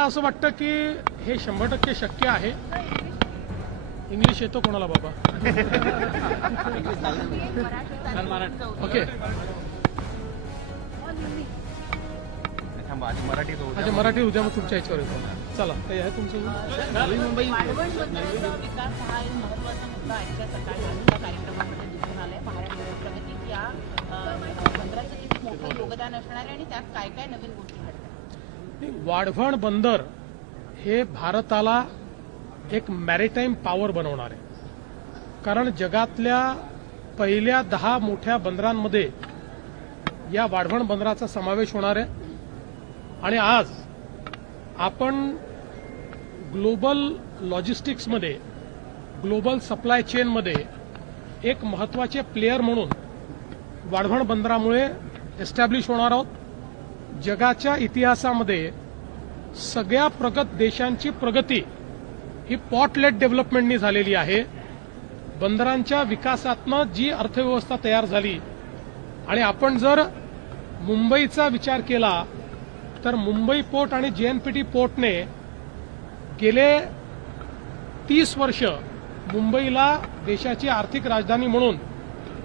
मला असं वाटतं की हे शंभर टक्के शक्य आहे. इंग्लिश येतो कोणाला बाबा? ओके थांबा अच्छा मराठी उद्या मग तुमच्या याच्यावर येतो. चला. काही आहे तुमचं नवी मुंबई कार्यक्रमामध्ये दिसून योगदान असणार आहे आणि त्यात काय काय नवीन गोष्टी वाढवण बंदर हे भारताला एक मॅरिटाईम पॉवर बनवणार. आहे कारण जगातल्या पहिल्या दहा मोठ्या बंदरांमध्ये या वाढवण बंदराचा समावेश होणार आहे. आणि आज आपण ग्लोबल लॉजिस्टिक्समध्ये ग्लोबल सप्लाय चेनमध्ये एक महत्त्वाचे प्लेयर म्हणून वाढवण बंदरामुळे एस्टॅब्लिश होणार आहोत. जगाच्या इतिहासामध्ये सगळ्या प्रगत देशांची प्रगती ही पॉटलेट डेव्हलपमेंटनी झालेली आहे. बंदरांच्या विकासातनं जी अर्थव्यवस्था तयार झाली आणि आपण जर मुंबईचा विचार केला तर मुंबई पोर्ट आणि जेएनपीटी पोर्टने गेले तीस वर्ष मुंबईला देशाची आर्थिक राजधानी म्हणून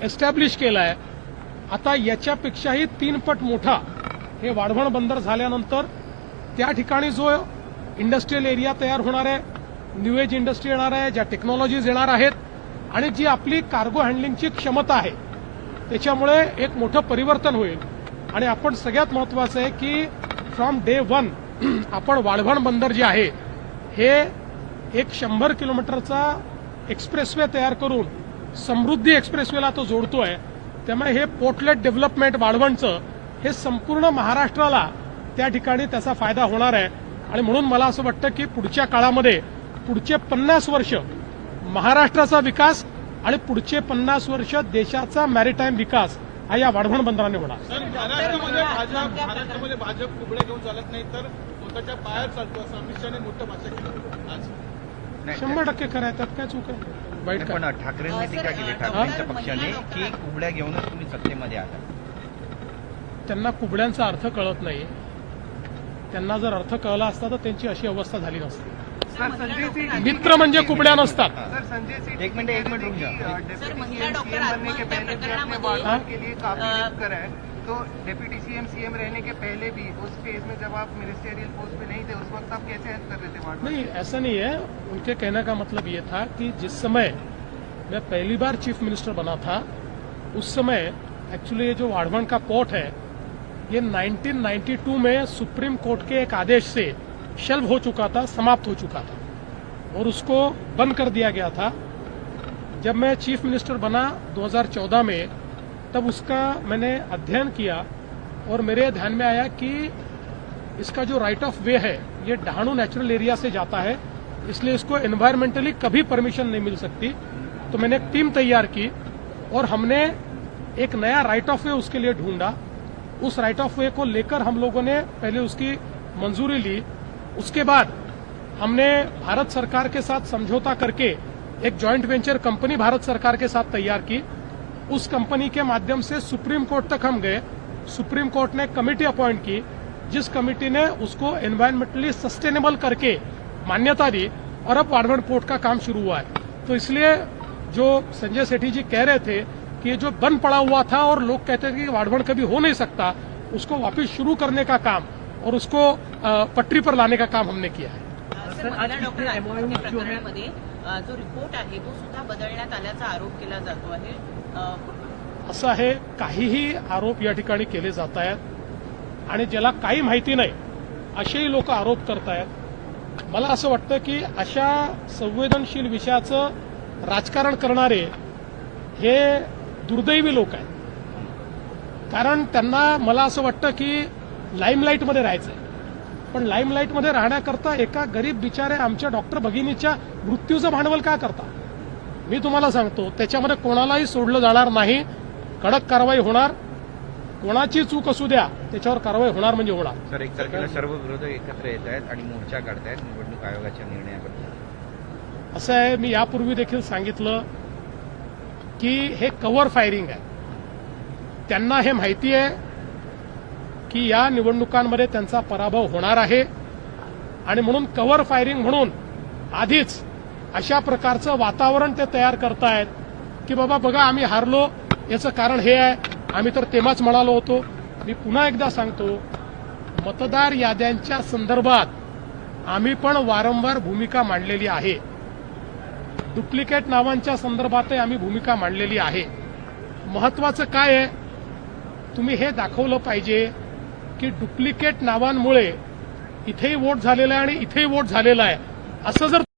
एस्टॅब्लिश केलं आहे आता याच्यापेक्षाही तीनपट मोठा हे वाढवण बंदर झाल्यानंतर त्या ठिकाणी जो इंडस्ट्रीयल एरिया तयार होणार आहे न्यू एज इंडस्ट्री येणार आहे ज्या टेक्नॉलॉजीज येणार आहेत आणि जी आपली कार्गो हँडलिंगची क्षमता आहे त्याच्यामुळे एक मोठं परिवर्तन होईल. आणि आपण सगळ्यात महत्वाचं आहे की फ्रॉम डे वन आपण वाढवण बंदर जे आहे हे एक शंभर किलोमीटरचा एक्सप्रेसवे तयार करून समृद्धी एक्सप्रेसवेला तो जोडतो आहे त्यामुळे हे पोर्टलेट डेव्हलपमेंट वाढवणचं हे संपूर्ण महाराष्ट्राला त्या ठिकाणी त्याचा फायदा होणार आहे आणि म्हणून मला असं वाटतं की पुढच्या काळामध्ये पुढचे पन्नास वर्ष महाराष्ट्राचा विकास आणि पुढचे पन्नास वर्ष देशाचा मॅरिटाईम विकास हा या वाढवण बंदराने होणार सर महाराष्ट्रामध्ये भाजप महाराष्ट्रामध्ये भाजप कुबड्या घेऊन चालत नाही तर स्वतःच्या पायावर चालतो असं अमित शहाने मोठं भाषण केलं आज नाही, शंभर टक्के खरं आहे त्यात काय चूक आहे वाईट पण ठाकरेंनी टीका केली? ठाकरेंच्या? पक्षाने की उघड्या घेऊनच तुम्ही सत्तेमध्ये आला त्यांना कुबड्यांचा अर्थ कळत नाही. त्यांना जर अर्थ कळला असता तर त्यांची अशी अवस्था झाली नसती. सर संजय सिंह मित्र म्हणजे कुबड्या नसतात. सर संजय सिंह एक मिनट, एक मिनट तो डेप्यूटी सीएम सीएम रहने के पहले भी उस फेज में जब आप मिनिस्टेरियल पोस्ट पे नहीं थे उस वक्त आप कैसे हेल्प कर रहे थे नहीं ऐसा नहीं है। उनके कहने का मतलब ये था कि जिस समय मैं पहली बार चीफ मिनिस्टर बना था उस समय एक्चुअली ये जो वाढ़वण का पोर्ट है ये 1992 में सुप्रीम कोर्ट के एक आदेश से शेल्व हो चुका था, समाप्त हो चुका था और उसको बंद कर दिया गया था। जब मैं चीफ मिनिस्टर बना 2014 में, तब उसका मैंने अध्ययन किया और मेरे ध्यान में आया कि इसका जो राइट ऑफ़ वे है, ये डहाणू नेचुरल एरिया से जाता है, इसलिए इसको एनवायरमेंटली कभी परमिशन नहीं मिल सकती। तो मैंने एक टीम तैयार की और हमने एक नया राइट ऑफ़ वे उसके लिए ढूंढा। उस राइट ऑफ़ वे को लेकर हम लोगों ने पहले उसकी मंजूरी ली। उसके बाद हमने भारत सरकार के साथ समझौता करके एक जॉइंट वेंचर कंपनी भारत सरकार के साथ तैयार की। उस कंपनी के माध्यम से सुप्रीम कोर्ट तक हम गए। सुप्रीम कोर्ट ने कमेटी अपॉइंट की, जिस कमेटी ने उसको एनवायरमेंटली सस्टेनेबल करके मान्यता दी और अब वाड़वण पोर्ट का काम शुरू हुआ है। तो इसलिए जो संजय सेठी जी कह रहे थे कि ये जो बंद पड़ा हुआ था और लोग कहते थे कि वाड़वण कभी हो नहीं सकता उसको वापस शुरू करने का काम और उसको पटरी पर लाने का काम हमने किया है। जो रिपोर्ट आहे तो सुद्धा बदलण्यात आल्याचा आरोप केला जातो आहे. असं आहे काहीही आरोप या ठिकाणी केले जात आहेत आणि ज्याला काही माहिती नाही असेही लोक आरोप करतायत मला असं वाटतं की अशा संवेदनशील विषयाचं राजकारण करणारे हे दुर्दैवी लोक आहेत. कारण त्यांना मला असं वाटतं की लाईमलाईटमध्ये राहायचं आहे पण लाईमलाईटमध्ये राहण्याकरता एका गरीब बिचारे आमच्या डॉक्टर भगिनीच्या मृत्यूचं भांडवल का करता? मी तुम्हाला सांगतो त्याच्यामध्ये कोणालाही सोडलं जाणार नाही. कडक कारवाई होणार. कोणाची चूक असू द्या त्याच्यावर कारवाई होणार म्हणजे होणार. सर एक तारखेला सर्व विरोधक एकत्र येत आहेत आणि मोर्चा काढतायत. निवडणूक आयोगाच्या निर्णयाबद्दल. असं आहे मी यापूर्वी देखील सांगितलं. की हे कव्हर फायरिंग आहे. त्यांना हे माहिती आहे की या निवडणुकांमध्ये त्यांचा पराभव होणार आहे आणि म्हणून कव्हर फायरिंग म्हणून आधीच अशा प्रकारचं वातावरण ते तयार करतायत की बाबा बघा आम्ही हारलो याचं कारण हे आहे. आम्ही तर तेव्हाच म्हणालो होतो. मी पुन्हा एकदा सांगतो मतदार याद्यांच्या संदर्भात आम्ही पण वारंवार भूमिका मांडलेली आहे. डुप्लिकेट नावांच्या संदर्भातही आम्ही भूमिका मांडलेली आहे. महत्वाचं काय आहे? तुम्ही हे दाखवलं पाहिजे की डुप्लिकेट नावांमुळे इथेही वोट झालेला आहे आणि इथेही वोट झालेला आहे. असं जर